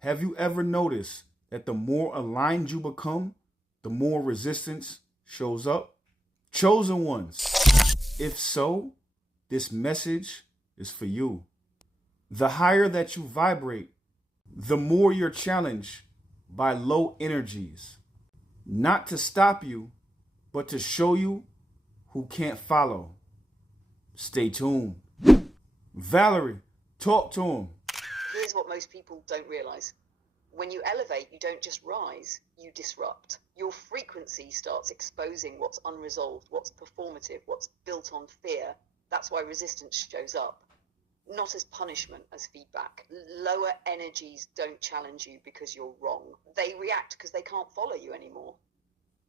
Have you ever noticed that the more aligned you become, the more resistance shows up? Chosen ones, if so, this message is for you. The higher that you vibrate, the more you're challenged by low energies. Not to stop you, but to show you who can't follow. Stay tuned. Valerie, talk to him. Here's what most people don't realize. When you elevate, you don't just rise, you disrupt. Your frequency starts exposing what's unresolved, what's performative, what's built on fear. That's why resistance shows up. Not as punishment, as feedback. Lower energies don't challenge you because you're wrong. They react because they can't follow you anymore.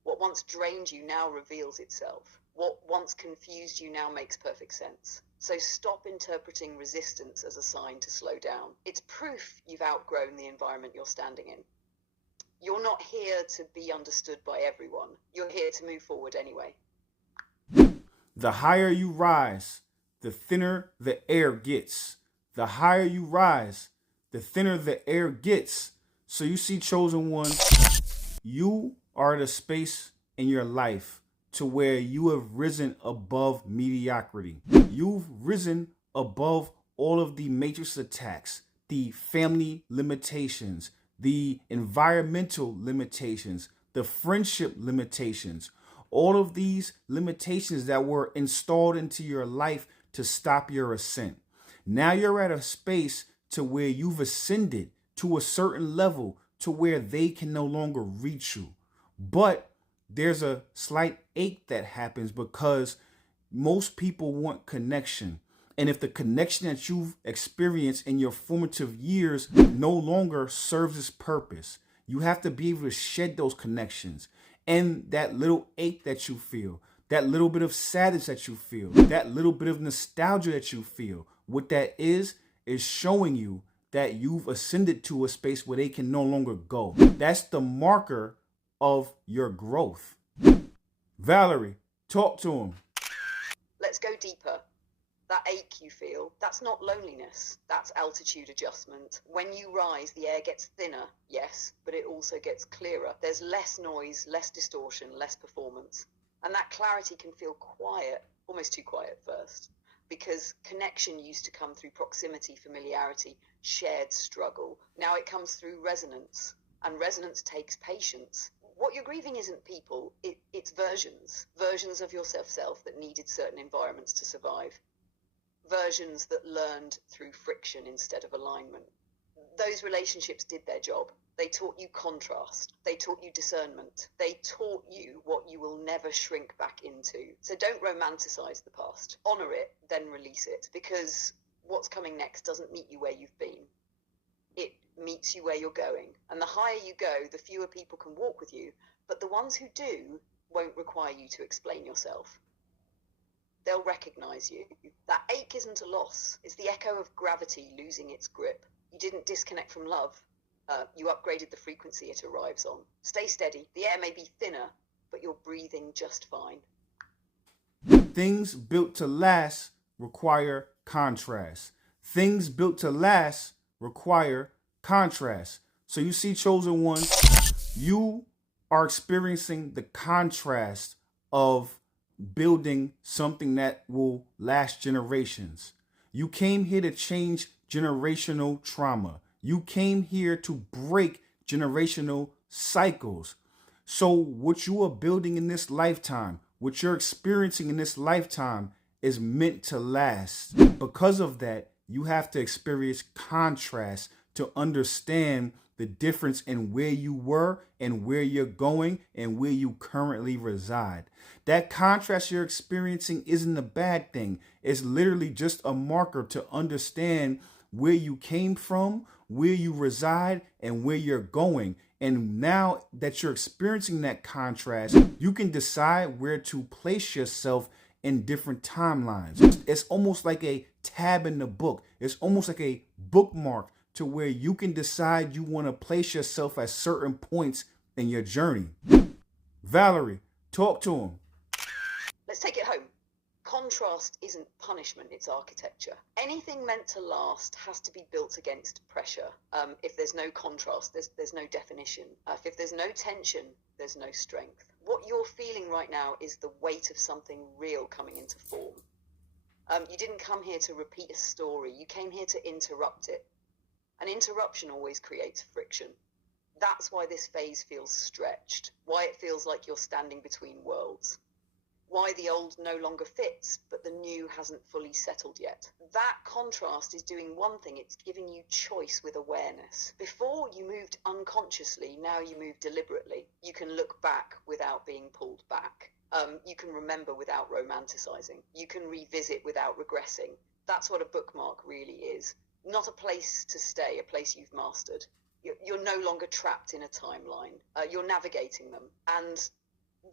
What once drained you now reveals itself. What once confused you now makes perfect sense. So stop interpreting resistance as a sign to slow down. It's proof you've outgrown the environment you're standing in. You're not here to be understood by everyone. You're here to move forward anyway. The higher you rise, the thinner the air gets. The higher you rise, the thinner the air gets. So you see, chosen one, you are at a space in your life to where you have risen above mediocrity. You've risen above all of the matrix attacks, the family limitations, the environmental limitations, the friendship limitations, all of these limitations that were installed into your life to stop your ascent. Now you're at a space to where you've ascended to a certain level to where they can no longer reach you. But there's a slight ache that happens because most people want connection. And if the connection that you've experienced in your formative years no longer serves its purpose, you have to be able to shed those connections. And that little ache that you feel, that little bit of sadness that you feel, that little bit of nostalgia that you feel, what that is showing you that you've ascended to a space where they can no longer go. That's the marker of your growth. Valerie, talk to him. Let's go deeper. That ache you feel, that's not loneliness, that's altitude adjustment. When you rise, the air gets thinner, yes, but it also gets clearer. There's less noise, less distortion, less performance. And that clarity can feel quiet, almost too quiet at first, because connection used to come through proximity, familiarity, shared struggle. Now it comes through resonance, and resonance takes patience. What you're grieving isn't people, it's versions of yourself that needed certain environments to survive. Versions that learned through friction instead of alignment. Those relationships did their job. They taught you contrast. They taught you discernment. They taught you what you will never shrink back into. So don't romanticize the past. Honor it, then release it. Because what's coming next doesn't meet you where you've been. It meets you where you're going. And the higher you go, the fewer people can walk with you. But the ones who do won't require you to explain yourself. They'll recognize you. That ache isn't a loss. It's the echo of gravity losing its grip. You didn't disconnect from love. You upgraded the frequency it arrives on. Stay steady. The air may be thinner, but you're breathing just fine. Things built to last require contrast. Things built to last require contrast. So you see, chosen one, you are experiencing the contrast of building something that will last generations. You came here to change generational trauma. You came here to break generational cycles. So what you are building in this lifetime, what you're experiencing in this lifetime is meant to last. Because of that, you have to experience contrast to understand the difference in where you were and where you're going and where you currently reside. That contrast you're experiencing isn't a bad thing. It's literally just a marker to understand where you came from, where you reside, and where you're going. And now that you're experiencing that contrast, you can decide where to place yourself in different timelines. It's almost like a tab in the book. It's almost like a bookmark to where you can decide you want to place yourself at certain points in your journey. Valerie, talk to him. Let's take it home. Contrast isn't punishment, it's architecture. Anything meant to last has to be built against pressure. If there's no contrast, there's no definition. If there's no tension, there's no strength. What you're feeling right now is the weight of something real coming into form. You didn't come here to repeat a story, you came here to interrupt it. An interruption always creates friction. That's why this phase feels stretched, why it feels like you're standing between worlds. Why the old no longer fits, but the new hasn't fully settled yet. That contrast is doing one thing, it's giving you choice with awareness. Before you moved unconsciously, now you move deliberately. You can look back without being pulled back. You can remember without romanticizing. You can revisit without regressing. That's what a bookmark really is. Not a place to stay, a place you've mastered. You're no longer trapped in a timeline. You're navigating them. And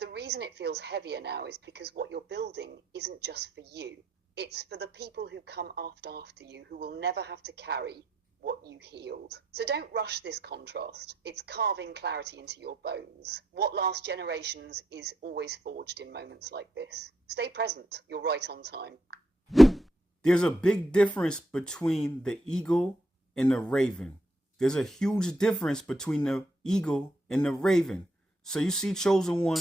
the reason it feels heavier now is because what you're building isn't just for you. It's for the people who come after you, who will never have to carry what you healed. So don't rush this contrast. It's carving clarity into your bones. What lasts generations is always forged in moments like this. Stay present. You're right on time. There's a big difference between the eagle and the raven. There's a huge difference between the eagle and the raven. So you see, chosen one,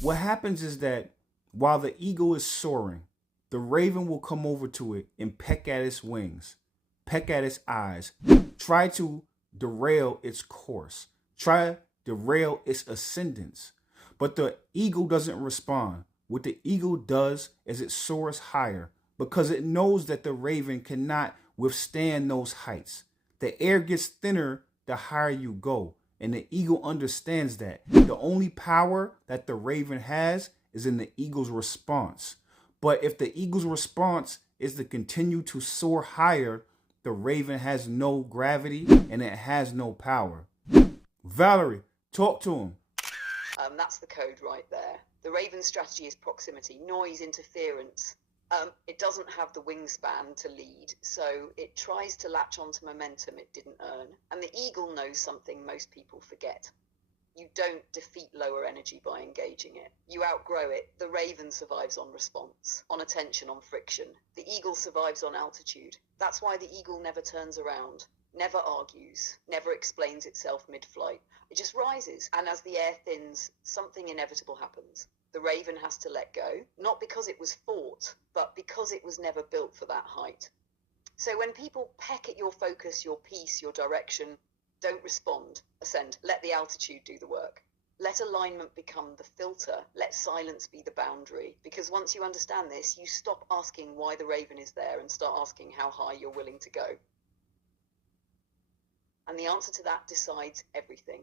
what happens is that while the eagle is soaring, the raven will come over to it and peck at its wings, peck at its eyes, try to derail its course, try to derail its ascendance. But the eagle doesn't respond. What the eagle does is it soars higher because it knows that the raven cannot withstand those heights. The air gets thinner the higher you go. And the eagle understands that. The only power that the raven has is in the eagle's response. But if the eagle's response is to continue to soar higher, the raven has no gravity and it has no power. Valerie, talk to him. That's the code right there. The raven's strategy is proximity, noise, interference. It doesn't have the wingspan to lead, so it tries to latch onto momentum it didn't earn. And the eagle knows something most people forget. You don't defeat lower energy by engaging it. You outgrow it. The raven survives on response, on attention, on friction. The eagle survives on altitude. That's why the eagle never turns around, never argues, never explains itself mid-flight. It just rises, and as the air thins, something inevitable happens. The raven has to let go, not because it was fought, but because it was never built for that height. So when people peck at your focus, your peace, your direction, don't respond, ascend. Let the altitude do the work. Let alignment become the filter. Let silence be the boundary. Because once you understand this, you stop asking why the raven is there and start asking how high you're willing to go. And the answer to that decides everything.